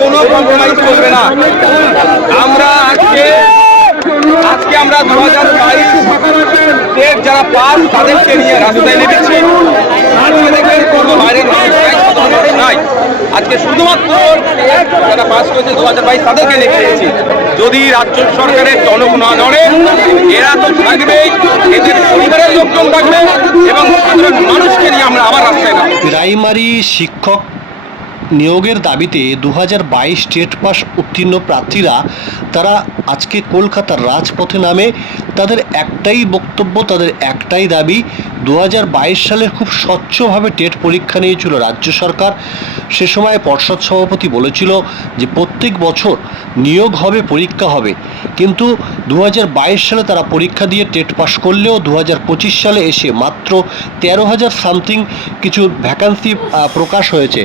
কোনো কম্প্রোমাইজ করবে না। আমরা আজকে আজকে আমরা দু হাজার বাইশ যারা পাস, তাদেরকে নিয়ে রাস্তায় নেমেছি। আজকে শুধুমাত্র যারা পাস করেছে দু হাজার বাইশ, তাদেরকে এসেছি যদি রাজ্য সরকারের টনক না নড়ে এরা তো থাকবেই এদের পরিবারের লোকজন থাকবে এবং সাধারণ মানুষকে নিয়ে আমরা আবার রাস্তায় প্রাইমারি শিক্ষক নিয়োগের দাবিতে দু হাজার বাইশ স্টেট পাস উত্তীর্ণ প্রার্থীরা তারা আজকে কলকাতার রাজপথে নামে তাদের একটাই বক্তব্য, তাদের একটাই দাবি দু হাজার বাইশ সালের খুব স্বচ্ছভাবে টেট পরীক্ষা নিয়েছিল রাজ্য সরকার। সে সময় পর্ষদ সভাপতি বলেছিল যে, প্রত্যেক বছর নিয়োগ হবে, পরীক্ষা হবে। কিন্তু দু হাজার বাইশ সালে তারা পরীক্ষা দিয়ে টেট পাস করলেও দু হাজার পঁচিশ সালে এসে মাত্র তেরো হাজার সামথিং কিছু ভ্যাকান্সি প্রকাশ হয়েছে।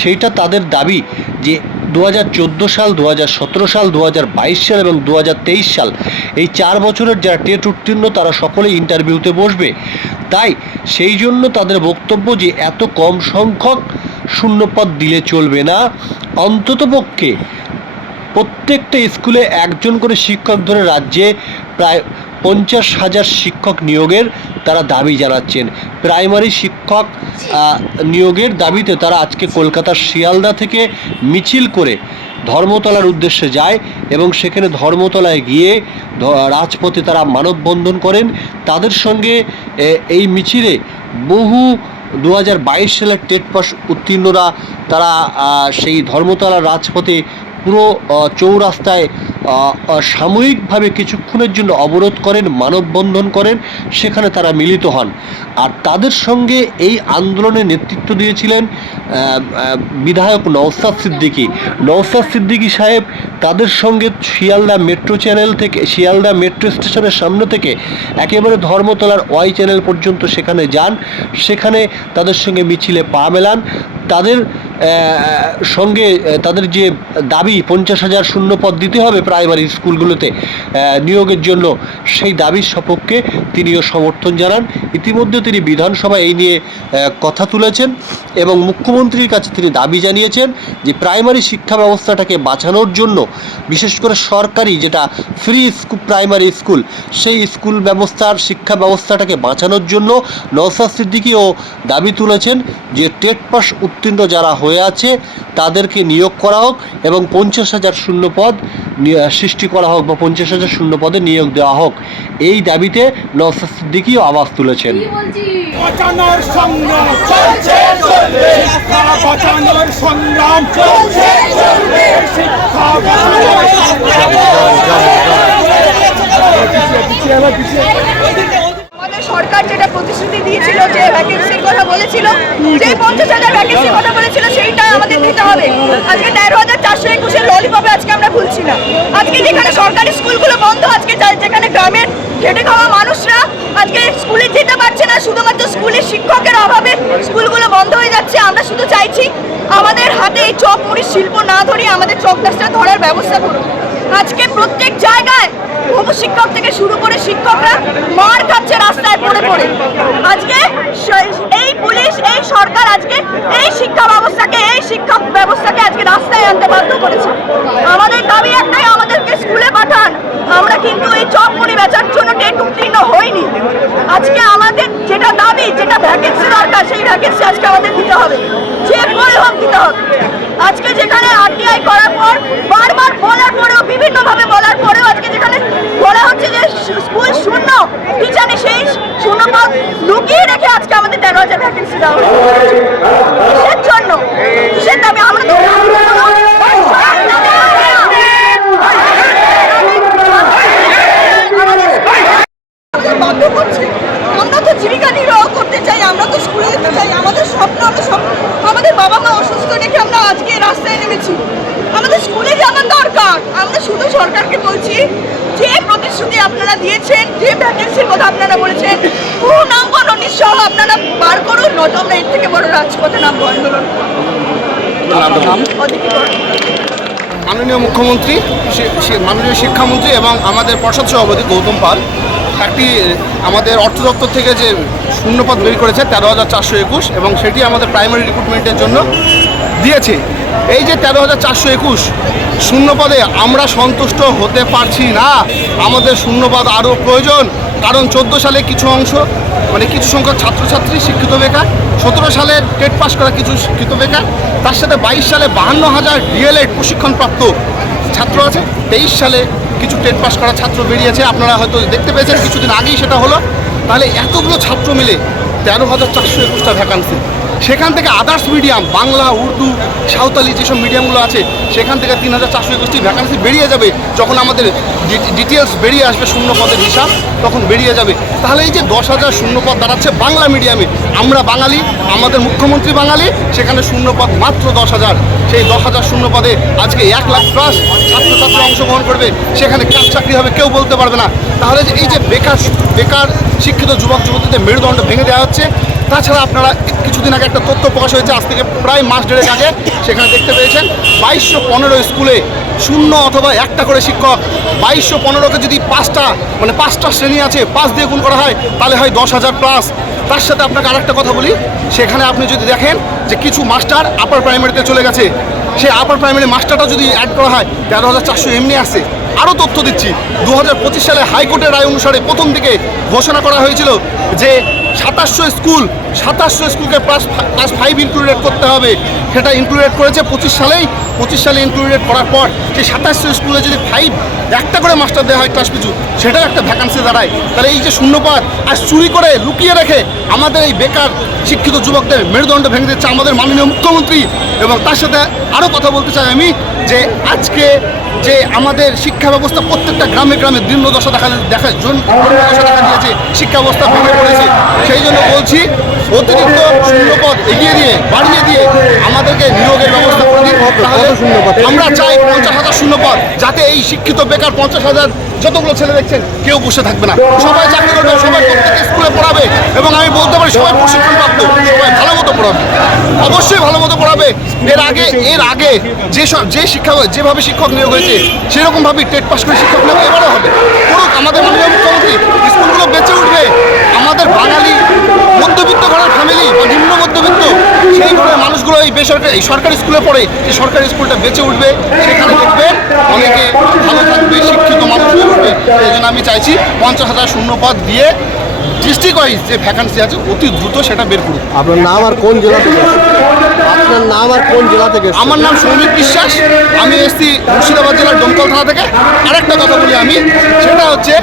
সেইটা তাদের দাবি যে দু হাজার চোদ্দ সাল দু হাজার সতেরো সাল দু হাজার বাইশ সাল এবং দু হাজার তেইশ সাল এই চার বছরের যারা টেট উত্তীর্ণ, তারা সকলেই ইন্টারভিউতে বসবে। তাই সেই জন্য তাদের বক্তব্য যে এত কম সংখ্যক শূন্যপদ দিলে চলবে না, অন্ততপক্ষে প্রত্যেকটা স্কুলে একজন করে শিক্ষক ধরে রাজ্যে প্রায় পঞ্চাশ হাজার শিক্ষক নিয়োগের তারা দাবি জানাচ্ছেন। প্রাইমারি শিক্ষক নিয়োগের দাবিতে তারা আজকে কলকাতার শিয়ালদা থেকে মিছিল করে ধর্মতলার উদ্দেশ্যে যায় এবং সেখানে ধর্মতলায় গিয়ে রাজপথে তারা মানববন্ধন করেন। তাদের সঙ্গে এই মিছিলে বহু দু হাজার বাইশ সালের টেট পাস উত্তীর্ণরা তারা সেই ধর্মতলার রাজপথে পুরো চৌরাস্তায় সাময়িকভাবে কিছুক্ষণের জন্য অবরোধ করেন, মানববন্ধন করেন, সেখানে তারা মিলিত হন। আর তাদের সঙ্গে এই আন্দোলনে নেতৃত্ব দিয়েছিলেন বিধায়ক নওসাদ সিদ্দিকী। নওসাদ সিদ্দিকী সাহেব তাদের সঙ্গে শিয়ালদা মেট্রো চ্যানেল থেকে, শিয়ালদা মেট্রো স্টেশনের সামনে থেকে একেবারে ধর্মতলার ওয়াই চ্যানেল পর্যন্ত সেখানে যান। সেখানে তাদের সঙ্গে মিছিলে পা মেলান। তাদের সঙ্গে তাদের যে দাবি পঞ্চাশ হাজার শূন্য পদ দিতে হবে প্রাইমারি স্কুলগুলোতে নিয়োগের জন্য, সেই দাবির সপক্ষে তিনিও সমর্থন জানান। ইতিমধ্যে তিনি বিধানসভায় এই নিয়ে কথা তুলেছেন এবং মুখ্যমন্ত্রীর কাছে তিনি দাবি জানিয়েছেন যে প্রাইমারি শিক্ষা ব্যবস্থাটাকে বাঁচানোর জন্য, বিশেষ করে সরকারি যেটা ফ্রি স্কুল প্রাইমারি স্কুল, সেই স্কুল ব্যবস্থার শিক্ষা ব্যবস্থাটাকে বাঁচানোর জন্য নওসাদ সিদ্দিকিও দাবি তুলেছেন যে টেট পাস উত্তীর্ণ যারা হয়ে আছে তাদেরকে নিয়োগ করা হোক এবং পঞ্চাশ হাজার শূন্য পদ নি- সৃষ্টি করা হোক বা পঞ্চাশ হাজার শূন্য পদে নিয়োগ দেওয়া হোক এই দাবিতে নওসাদ সিদ্দিকিও আওয়াজ তুলেছেন সংগ্রাম শিক্ষা বাঁচানোর সংগ্রাম চলছে চলবে শিক্ষা বাঁচানোর আমাদের সরকার যেটা প্রতিশ্রুতি দিয়েছিল যে ভ্যাকেন্সির কথা বলেছিল, যে পঞ্চাশ হাজার ভ্যাকেন্সির কথা বলেছিল, সেইটা আমাদের দিতে হবে। আজকে তেরো হাজার চারশো একুশের ললিপপে আজকে আমরা ভুলছি না। আজকে যেখানে সরকারি স্কুলগুলো বন্ধ, আজকে যেখানে গ্রামের খেটে খাওয়া মানুষরা আজকে স্কুলে যেতে পারছে না, শুধুমাত্র স্কুলের শিক্ষকের অভাবে স্কুলগুলো বন্ধ হয়ে যাচ্ছে। আমরা শুধু চাইছি আমাদের হাতে এই চক মুড়ির শিল্প না ধরিয়ে আমাদের চক দাসটা ধরার ব্যবস্থা করুন। আজকে প্রত্যেক জায়গায় বহু শিক্ষক থেকে শুরু করে শিক্ষকরা মার খাচ্ছে রাস্তায় পড়ে পড়ে। আজকে এই পুলিশ, এই সরকার আজকে এই শিক্ষা ব্যবস্থাকে, এই শিক্ষা ব্যবস্থাকে আজকে রাস্তায় আনতে বাধ্য করেছে। আমাদের দাবি একটাই, আমাদেরকে স্কুলে পাঠান। আমরা কিন্তু এই চপ মুড়ি বেচার জন্য টেট উত্তীর্ণ হইনি। আজকে আমাদের যেটা দাবি, যেটা ভ্যাকেন্সি দরকার, সেই ভ্যাকেন্সি আজকে আমাদের দিতে হবে। যে করে হোক দিতে হবে। আজকে যেখানে আরটিআই করার পর, বারবার বলার পরেও, বিভিন্নভাবে বলার পরেও আজকে যেখানে বলা হচ্ছে যে স্কুল শূন্য জানি সেই শূন্য পদ লুকিয়ে রেখে আজকে আমাদের তেরো হাজার ভ্যাকেন্সি দেওয়া হচ্ছে কিসের জন্য? কিসের দাবি? আমরা তো আমাদের বাধ্য করছে আমরা তো জীবিকা নির্বাহ করতে চাই আমরা তো স্কুলে যেতে চাই আমাদের স্বপ্ন আমরা স্বপ্ন আমাদের বাবা মা অসুস্থ রেখে আমরা আজকে এই রাস্তায় নেমেছি আমাদের স্কুলে যাওয়ার দরকার আমরা শুধু সরকারকে বলছি যে প্রতিশ্রুতি আপনারা দিয়েছেন যে ভ্যাকেন্সির কথা আপনারা বলেছেন পুরো নাম বলো নিঃসহ আপনারা বার করুন নয়তো আমরা এর থেকে বড় রাজপথে নামবো আন্দোলন অদিতি বড়। মাননীয় মুখ্যমন্ত্রী মাননীয় শিক্ষামন্ত্রী এবং আমাদের পর্ষদ সভাপতি গৌতম পাল, একটি আমাদের অর্থ দপ্তর থেকে যে শূন্যপদ বের করেছে তেরো হাজার চারশো একুশ এবং সেটি আমাদের প্রাইমারি রিক্রুটমেন্টের জন্য দিয়েছে। এই যে তেরো হাজার চারশো একুশ শূন্যপদে আমরা সন্তুষ্ট হতে পারছি না। আমাদের শূন্যপদ আরও প্রয়োজন, কারণ চোদ্দ সালে কিছু অংশ মানে কিছু সংখ্যক ছাত্রছাত্রী শিক্ষিত বেকার সতেরো সালে টেট পাস করা কিছু শিক্ষিত বেকার, তার সাথে বাইশ সালে বাহান্ন হাজার ডিএলএড প্রশিক্ষণপ্রাপ্ত ছাত্র আছে, তেইশ সালে কিছু টেট পাস করা ছাত্র বেরিয়েছে। আপনারা হয়তো দেখতে পেয়েছেন, কিছুদিন আগেই সেটা হলো। তাহলে এতগুলো ছাত্র মিলে তেরো হাজার চারশো একুশটা ভ্যাকান্সি সেখান থেকে আদার্স মিডিয়াম বাংলা, উর্দু, সাঁওতালি যেসব মিডিয়ামগুলো আছে, সেখান থেকে তিন হাজার চারশো একুশটি ভ্যাকান্সি বেরিয়ে যাবে। যখন আমাদের ডিটেলস বেরিয়ে আসবে শূন্য পদের হিসাব, তখন বেরিয়ে যাবে। তাহলে এই যে দশ হাজার শূন্য পদ দাঁড়াচ্ছে বাংলা মিডিয়ামে আমরা বাঙালি, আমাদের মুখ্যমন্ত্রী বাঙালি, সেখানে শূন্য পদ মাত্র দশ হাজার। সেই দশ হাজার শূন্য পদে আজকে এক লাখ প্লাস ছাত্রছাত্রী অংশগ্রহণ করবে, সেখানে কাজ চাকরি হবে কেউ বলতে পারবে না। তাহলে এই যে বেকার বেকার শিক্ষিত যুবক যুবতীদের মেরুদণ্ড ভেঙে দেওয়া হচ্ছে তাছাড়া আপনারা কিছুদিন আগে একটা তথ্য প্রকাশ হয়েছে, আজ থেকে প্রায় মাস দেড়েক আগে সেখানে দেখতে পেয়েছেন, বাইশশো পনেরো স্কুলে শূন্য অথবা একটা করে শিক্ষক, বাইশশো পনেরোকে যদি পাঁচটা মানে পাঁচটা শ্রেণি আছে, পাঁচ দিয়ে গুণ করা হয়, তাহলে হয় দশ হাজার প্লাস তার সাথে আপনাকে আরেকটা কথা বলি, সেখানে আপনি যদি দেখেন যে কিছু মাস্টার আপার প্রাইমারিতে চলে গেছে সেই আপার প্রাইমারি মাস্টারটা যদি অ্যাড করা হয়, তেরো হাজার চারশো এমনি আসে আরও তথ্য দিচ্ছি, দু হাজার পঁচিশ সালে হাইকোর্টের রায় অনুসারে প্রথম দিকে ঘোষণা করা হয়েছিল যে সাতাশশো স্কুল সাতাশশো স্কুলকে ক্লাস ক্লাস ফাইভ ইনক্লুডেড করতে হবে। সেটা ইনক্লুডেড করেছে, পঁচিশ সালেই, পঁচিশ সালে ইনক্লুডেড করার পর সেই সাতাশশো স্কুলে যদি ফাইভ একটা করে মাস্টার দেওয়া হয় ক্লাস পিছু, সেটাও একটা ভ্যাকান্সি দাঁড়ায়। তাহলে এই যে শূন্যপাত আর চুরি করে লুকিয়ে রেখে আমাদের এই বেকার শিক্ষিত যুবকদের মেরুদণ্ড ভেঙে দিচ্ছে আমাদের মাননীয় মুখ্যমন্ত্রী। এবং তার সাথে আরও কথা বলতে চাই আমি, যে আজকে যে আমাদের শিক্ষা ব্যবস্থা প্রত্যেকটা গ্রামে গ্রামে দীর্ণ দশা দেখা দেখা দশা দেখা দিয়েছে, শিক্ষা ব্যবস্থা ভেঙে পড়েছে, সেই জন্য বলছি অতিরিক্ত শূন্যপদ এগিয়ে দিয়ে বাড়িয়ে দিয়ে আমাদেরকে নিয়োগের ব্যবস্থা করে দিন আমরা চাই পঞ্চাশ হাজার শূন্যপদ যাতে এই শিক্ষিত বেকার পঞ্চাশ হাজার যতগুলো ছেলে দেখছেন কেউ বসে থাকবে না। সবাই চাকরি করবে সবাই প্রত্যেকে স্কুলে পড়াবে এবং আমি বলতে পারি সবাই প্রশিক্ষণ মতো পড়াবে। অবশ্যই ভালো মতো পড়াবে। এর আগে এর আগে যে সব যে শিক্ষা, যেভাবে শিক্ষক নিয়োগ হয়েছে, সেরকমভাবেই টেট পাস করে শিক্ষক নিয়োগ এবারও হবে। করুক আমাদের মাননীয় মুখ্যমন্ত্রী স্কুলগুলো বেঁচে উঠবে। আমাদের বাঙালি মধ্যবিত্ত ঘরের ফ্যামিলি বা নিম্ন মধ্যবিত্ত, সেই ঘরের মানুষগুলো এই বেসরকারি, এই সরকারি স্কুলে পড়ে, এই সরকারি স্কুলটা বেঁচে উঠবে। সেখানে দেখবেন অনেকে ভালো থাকবে, শিক্ষিত মানুষ হয়ে উঠবে। এই জন্য আমি চাইছি পঞ্চাশ হাজার শূন্য পদ দিয়ে ডিস্ট্রিক্ট ওয়াইজ যে ভ্যাকান্সি আছে অতি দ্রুত সেটা বের করুন। আপনার নাম আর কোন জেলা থেকে আপনার নাম আর কোন জেলা থেকে আমার নাম সৌমিক বিশ্বাস আমি এসছি মুর্শিদাবাদ জেলার ডোমকল থানা থেকে। আরেকটা কথা বলি আমি সেটা হচ্ছে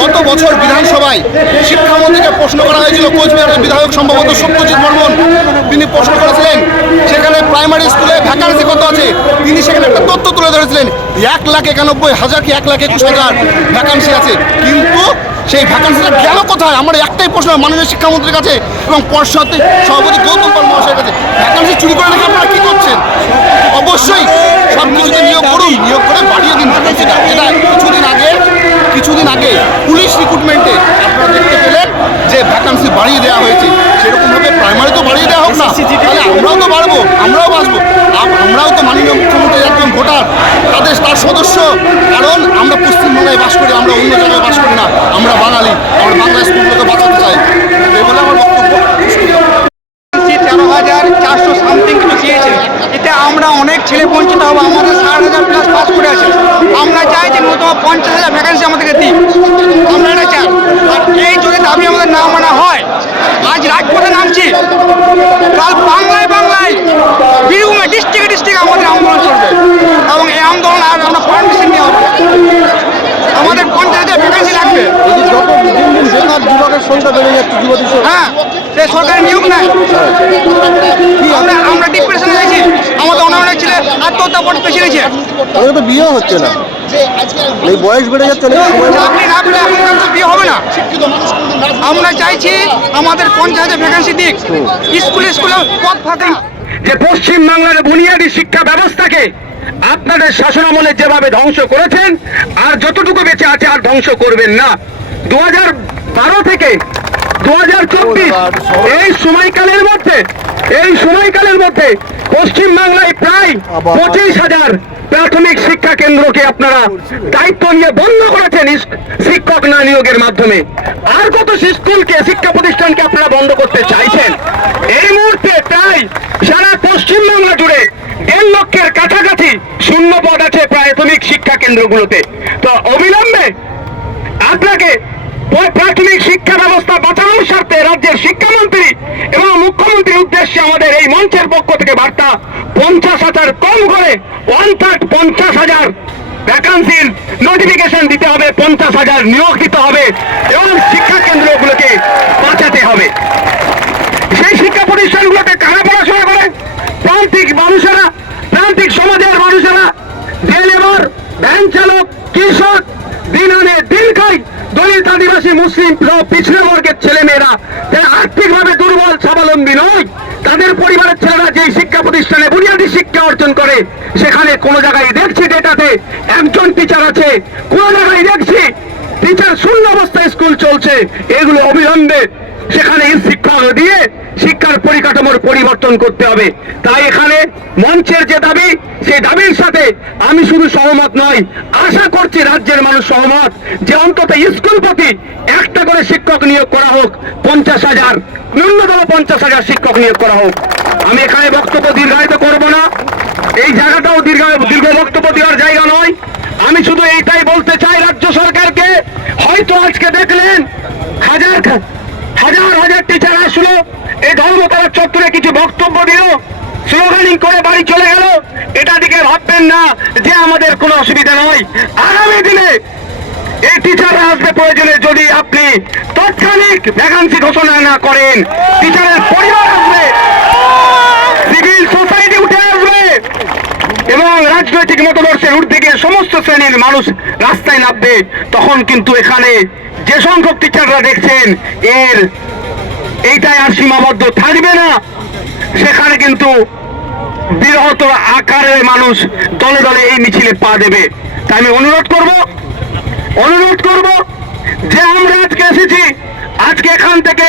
গত বছর বিধানসভায় শিক্ষামন্ত্রীকে প্রশ্ন করা হয়েছিল কোচবিহারের বিধায়ক সম্ভবত সত্যজিৎ বর্মন তিনি প্রশ্ন করেছিলেন সেখানে প্রাইমারি স্কুলে ভ্যাকান্সি কত আছে? তিনি সেখানে একটা তথ্য তুলে ধরেছিলেন এক লাখ একানব্বই হাজার কি এক লাখ একুশ হাজার ভ্যাকান্সি আছে। কিন্তু সেই ভ্যাকান্সিটা গেল কোথায়? আমার একটাই প্রশ্ন মাননীয় শিক্ষামন্ত্রীর কাছে এবং পর্ষদ সভাপতি গৌতম পাল মহাশয়ের কাছে। ভ্যাকান্সি চুরি করে রেখে আপনারা কী করছেন? অবশ্যই সব কিছুতে নিয়োগ করুন নিয়োগ করে বাড়িয়ে দিন ভ্যাকান্সিটা এটা কিছুদিন আগে কিছুদিন আগে পুলিশ রিক্রুটমেন্টে আপনারা দেখতে পেলেন যে ভ্যাকান্সি বাড়িয়ে দেওয়া হয়েছে। সেরকমভাবে প্রাইমারি তো বাড়িয়ে দেওয়া হোক না তাহলে আমরাও তো বাড়বো আমরাও বাঁচবো। আম- আমরাও তো মাননীয় মুখ্যমন্ত্রীর একজন ভোটার তাদের তার সদস্য। কারণ আমরা পশ্চিমবাংলায় বাস করি আমরা অন্য জায়গায় বাস করি। আমরা বাঙালি, আমরা বাংলা স্কুলগুলোকে বাঁচাতে চাই। এই বলে আমার বক্তব্য। তেরো হাজার চারশো সামথিং এতে আমরা অনেক ছেলে বঞ্চিত আমাদের প্লাস পাস করে আছে। আমরা চাই যে পঞ্চাশ হাজার আমাদেরকে দিই আমরা চাই। এই যদি আমাদের মানা হয়, আজ রাজপথে নামছি। বাংলায় বাংলায় আমাদের আন্দোলন এবং এই আন্দোলন আর আমরা পারমিশন নিয়ে হবে আমাদের পঞ্চাশ হাজার ভ্যাকেন্সি লাগবে এই যে যত দিন দিন বেকার যুবকের সংখ্যা বেড়ে যাচ্ছে যুবতী সংখ্যা। হ্যাঁ সে সরকারি নিয়োগ নাই আমরা আমরা ডিপ্রেশনে গেছি আমাদের অনেক অনেক ছেলে আত্মহত্যা করে পেছে গেছে তাদের তো বিয়ে হচ্ছে না। এই বয়স বেড়ে যাচ্ছে চাকরি না পেলে এখন তো বিয়ে হবে না। আমরা চাইছি আমাদের পঞ্চায়েতে ভ্যাকেন্সি দিক। স্কুলে স্কুলে পদ ফাঁকা। যে পশ্চিম বাংলার বুনিয়াদী শিক্ষা ব্যবস্থাকে আপনাদের শাসনামলে যেভাবে ধ্বংস করেছেন আর যতটুকু বেঁচে আছে আর ধ্বংস করবেন না। দু বারো থেকে দু হাজার চব্বিশ এই সময়কালের মধ্যে এই সময়কালের মধ্যে পশ্চিম বাংলায় প্রায় পঁচিশ হাজার প্রাথমিক শিক্ষা কেন্দ্রকে আপনারা দায়িত্ব নিয়ে বন্ধ করেছেন শিক্ষক না নিয়োগের মাধ্যমে। আর কত স্কুলকে, শিক্ষা প্রতিষ্ঠানকে আপনারা বন্ধ করতে চাইছেন? এই মুহূর্তে প্রায় সারা পশ্চিম বাংলা জুড়ে দেড় লক্ষের কাছাকাছি শূন্য পদ আছে প্রাথমিক শিক্ষা কেন্দ্রগুলোতে। তো অবিলম্বে আপনাকে প্রাথমিক শিক্ষা ব্যবস্থা বাঁচানোর স্বার্থে রাজ্যের শিক্ষামন্ত্রী মুখ্যমন্ত্রীর উদ্দেশ্যে আমাদের এই মঞ্চের পক্ষ থেকে বার্তা, পঞ্চাশ হাজার কম করে ওয়ান থার্ড পঞ্চাশ হাজার ভ্যাকান্সির নোটিফিকেশন দিতে হবে, পঞ্চাশ হাজার নিয়োগ দিতে হবে, এবং শিক্ষা কেন্দ্রগুলোকে বাঁচাতে হবে। সেই শিক্ষা প্রতিষ্ঠানগুলোতে কারা পড়াশোনা করে? প্রান্তিক মানুষেরা, প্রান্তিক সমাজের মানুষেরা যে লেবার ভ্যান চালক, কৃষক দিন আনে, দিন খাই। দলিত আদিবাসী, মুসলিম পিছড়ে বর্গের ছেলে মেয়েরা যারা আর্থিকভাবে দুর্বল, স্বাবলম্বী নয়। তাদের পরিবারের ছেলেরা যে শিক্ষা প্রতিষ্ঠানে বুনিয়াদী শিক্ষা অর্জন করে, সেখানে কোনো জায়গায় দেখছি ডেটাতে একজন টিচার আছে, কোন জায়গায় দেখছি টিচার শূন্য অবস্থায় স্কুল চলছে, এগুলো অবিলম্বে সেখানে শিক্ষা দিয়ে শিক্ষার পরিকাঠামোর পরিবর্তন করতে হবে। তাই এখানে মঞ্চের যে দাবি সেই দাবির সাথে আমি শুধু সহমত নয় আশা করছি রাজ্যের মানুষ সহমত যে অন্তত স্কুল প্রতি একটা করে শিক্ষক নিয়োগ করা হোক, পঞ্চাশ হাজার, ন্যূনতম পঞ্চাশ হাজার শিক্ষক নিয়োগ করা হোক। আমি এখানে বক্তব্য দীর্ঘায়িত করব না। এই জায়গাটাও দীর্ঘ দীর্ঘ বক্তব্য দেওয়ার জায়গা নয়। আমি শুধু এইটাই বলতে চাই রাজ্য সরকারকে, হয়তো আজকে দেখলেন হাজার হাজার হাজার টিচার আসলো, এই ধর্মতলা চত্বরে কিছু বক্তব্য দিল। স্লোগানিং করে বাড়ি চলে গেল। এটা দিকে ভাববেন না যে আমাদের কোনো অসুবিধা নয়। আগামী দিনে এই টিচাররা আসবে প্রয়োজনে যদি আপনি তাৎক্ষণিক ভ্যাকান্সি ঘোষণা না করেন। টিচারের পরিবার আসবে। সিভিল সোসাইটি উঠে আসবে। এবং রাজনৈতিক মতদর্শের ঊর্ধ্বে গিয়ে সমস্ত শ্রেণির মানুষ রাস্তায় নামবে। তখন কিন্তু এখানে যে সংখ্যক টিচাররা দেখছেন, এর এইটাই আর সীমাবদ্ধ থাকবে না। কিন্তু বৃহত্তর আকারে মানুষ দলে দলে এই মিছিলে পা দেবে। তাই আমি অনুরোধ করব অনুরোধ করব যে আমরা আজকে এসেছি, আজকে এখান থেকে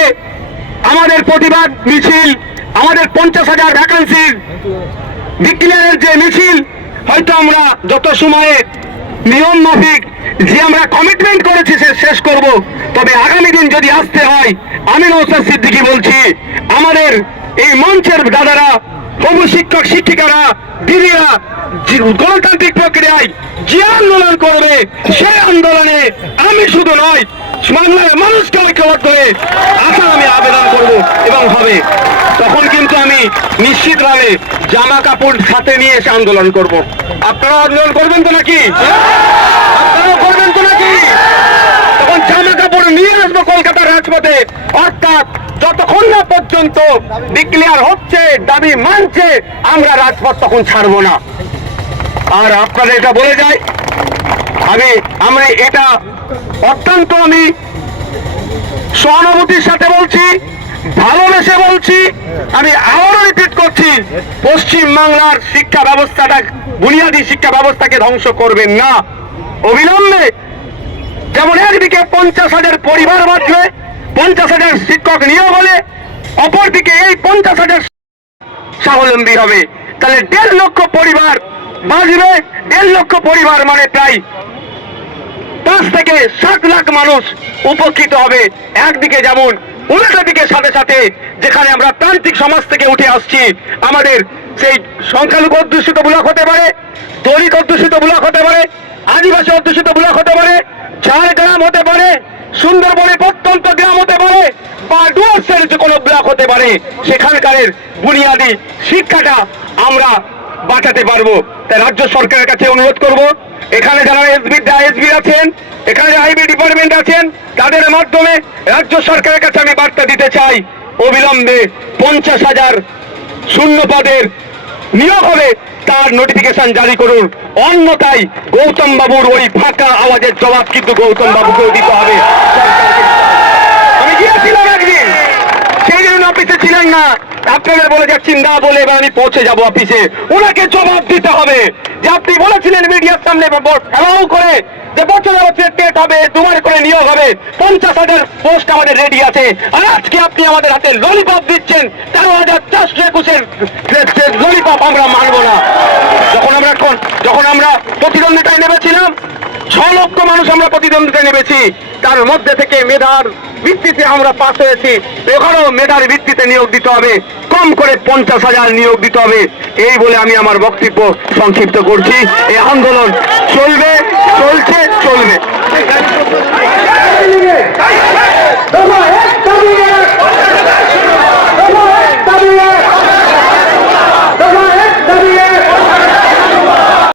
আমাদের প্রতিবাদ মিছিল, আমাদের পঞ্চাশ হাজার ভ্যাকান্সির ডিক্লিয়ারের যে মিছিল, হয়তো আমরা যত সময়ে নিয়ম মাফিক যে আমরা কমিটমেন্ট করেছি সে শেষ করব। তবে আগামী দিন যদি আসতে হয়, আমি নৌসাদ সিদ্দিকি বলছি, আমাদের এই মঞ্চের দাদারা বহু শিক্ষক, শিক্ষিকারা দিদিরা গণতান্ত্রিক প্রক্রিয়ায় যে আন্দোলন করবে, সেই আন্দোলনে আমি শুধু নয় বাংলার মানুষকে ঐক্যবদ্ধ হয়ে আশা আমি আবেদন করব এবং হবে। তখন কিন্তু আমি নিশ্চিত নিশ্চিতভাবে জামা কাপড় সাথে নিয়ে এসে আন্দোলন করব। আপনারা আন্দোলন করবেন তো নাকি? আপনারাও করবেন তো নাকি? তখন জামা কাপড় নিয়ে আসব কলকাতার রাজপথে, অর্থাৎ যতক্ষণ না পর্যন্ত ডিক্লিয়ার হচ্ছে, দাবি মানছে, আমরা রাজপথ তখন ছাড়বো না। আর আপনাদের এটা বলে যাই, আমি আমরা এটা অত্যন্ত আমি সহানুভূতির সাথে বলছি, ভালোবেসে বলছি, আমি আবারও রিপিট করছি পশ্চিম বাংলার শিক্ষা ব্যবস্থাটা, বুনিয়াদী শিক্ষা ব্যবস্থাকে ধ্বংস করবেন না। অবিলম্বে যেমন একদিকে পঞ্চাশ হাজার পরিবার বাঁচবে পঞ্চাশ হাজার শিক্ষক নিয়োগ হলে অপরদিকে এই পঞ্চাশ হাজার স্বাবলম্বী হবে। তাহলে দেড় লক্ষ পরিবার বাঁচবে, দেড় লক্ষ পরিবার মানে প্রায় পাঁচ থেকে সাত লাখ মানুষ উপকৃত হবে। একদিকে যেমন, উল্টো দিকে সাথে সাথে যেখানে আমরা প্রান্তিক সমাজ থেকে উঠে আসছি, আমাদের সেই সংখ্যালঘু অধ্যুষিত ব্লক হতে পারে, দলিত অধ্যুষিত ব্লক হতে পারে, আদিবাসী অধ্যুষিত ব্লক হতে পারে, ঝাড়গ্রাম হতে পারে সুন্দরবনে প্রত্যন্ত গ্রাম হতে পারে বা ডুয়ার্সের যে কোনো ব্লক হতে পারে সেখানকার বুনিয়াদী শিক্ষাটা আমরা বাঁচাতে পারব। তাই রাজ্য সরকারের কাছে অনুরোধ করব, এখানে যারা এসবি এসবি আছেন, এখানে আইবি ডিপার্টমেন্ট আছেন, তাদের মাধ্যমে রাজ্য সরকারের কাছে আমি বার্তা দিতে চাই, অবিলম্বে পঞ্চাশ হাজার শূন্য পদের নিয়োগ হবে। তার নোটিফিকেশন জারি করুন। অন্যথায় গৌতম বাবুর ওই ফাঁকা আওয়াজের জবাব কিন্তু গৌতম বাবুকেও দিতে হবে। আমি গিয়েছিলাম একদিন। সেই জন্য অফিসে ছিলেন না। আপনাদের বলে যাচ্ছি না বলে এবার আমি পৌঁছে যাব অফিসে ওনাকে জবাব দিতে হবে। যে আপনি বলেছিলেন মিডিয়ার সামনে করে। যে বছর বছর টেট হবে, দুবার করে নিয়োগ হবে, পঞ্চাশ হাজার পোস্ট আমাদের রেডি আছে। আর আজকে আপনি আমাদের হাতে ললিপপ দিচ্ছেন, তেরো হাজার চারশো একুশের ললিপপ আমরা মানবো না। যখন আমরা যখন আমরা প্রতিদ্বন্দ্বিতায় নেমেছিলাম, ছ লক্ষ মানুষ আমরা প্রতিদ্বন্দ্বিতায় নেমেছি। তার মধ্যে থেকে মেধার ভিত্তিতে আমরা পাশ হয়েছি। এখানেও মেধার ভিত্তিতে নিয়োগ দিতে হবে। কম করে পঞ্চাশ হাজার নিয়োগ দিতে হবে। এই বলে আমি আমার বক্তব্য সংক্ষিপ্ত করছি। এই আন্দোলন চলবে। চলছে চলবে